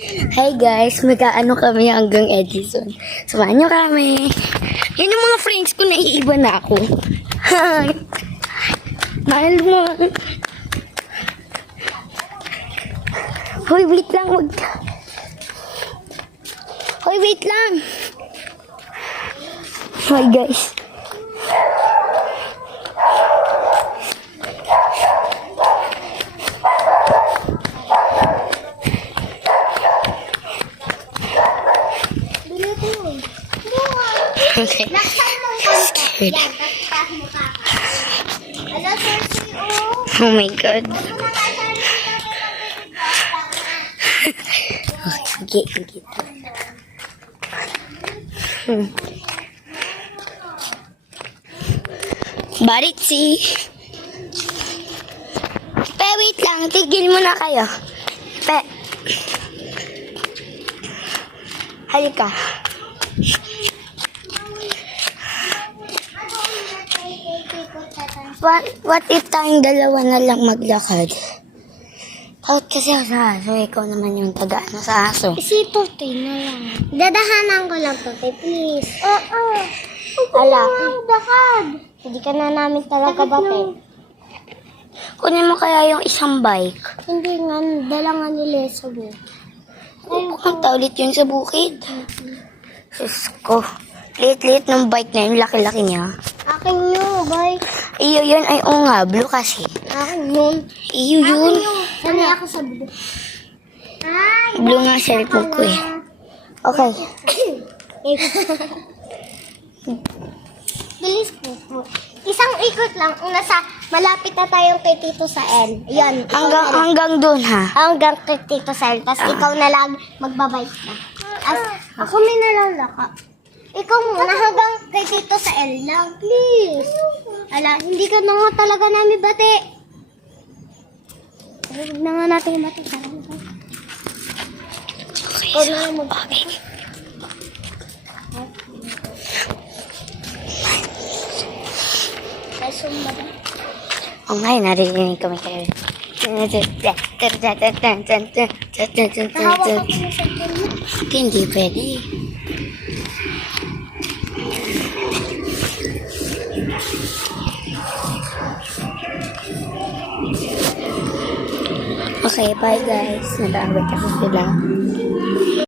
Hi guys, mag-aano kami hanggang Edison. Samahan nyo kami. Yan yung mga friends ko, naiiba na ako. Hi! Mahal mo. Hoy, wait lang. Hoy, wait lang. Hi guys. Okay. Scared. Oh my God. Okay, sige. Baritsi. Pe, wait lang. Tigil mo na kayo. Pe. Halika. What if tayong dalawa na lang maglakad? Takot kasi ako sa aso. Ikaw naman yung taga-ano sa aso. Si Totoy na lang. Dadahanan ko lang, Totoy, please. Oo. Ala. Dakad. Hindi ka na namin talaga bate. Kunin mo kaya yung isang bike. Hindi nga, dala nga ni Leso mo. Pupunta ulit yun sa bukid. Sus ko. Liit-liit ng bike na yun. Laki-laki niya. Akin nyo, bye. Iyo yun. Ay, oo nga. Blue kasi. Akin yun. Iyo yun. Sanay ako sa blue. Ay, Blue nga cellphone ko eh. Okay. bilis po. Isang ikot lang. Nasa malapit na tayong kay Tito Sael. Yan. Hanggang doon ha. Hanggang kay Tito Sael. Tapos ikaw na lang magbabike ka. Ako may nalalaka. Ikaw muna hanggang kay Tito Sael lang. Please. Ala, hindi ka na nga talaga namin bate. Huwag na nga natin bate. Ikaw na lang Okay. Ay, sumba ba? Oh my, narinig kami kayo. Nahawak ako sa cellphone mo. Hindi pwede. Okay, bye guys. Nag-aaway kasi sila.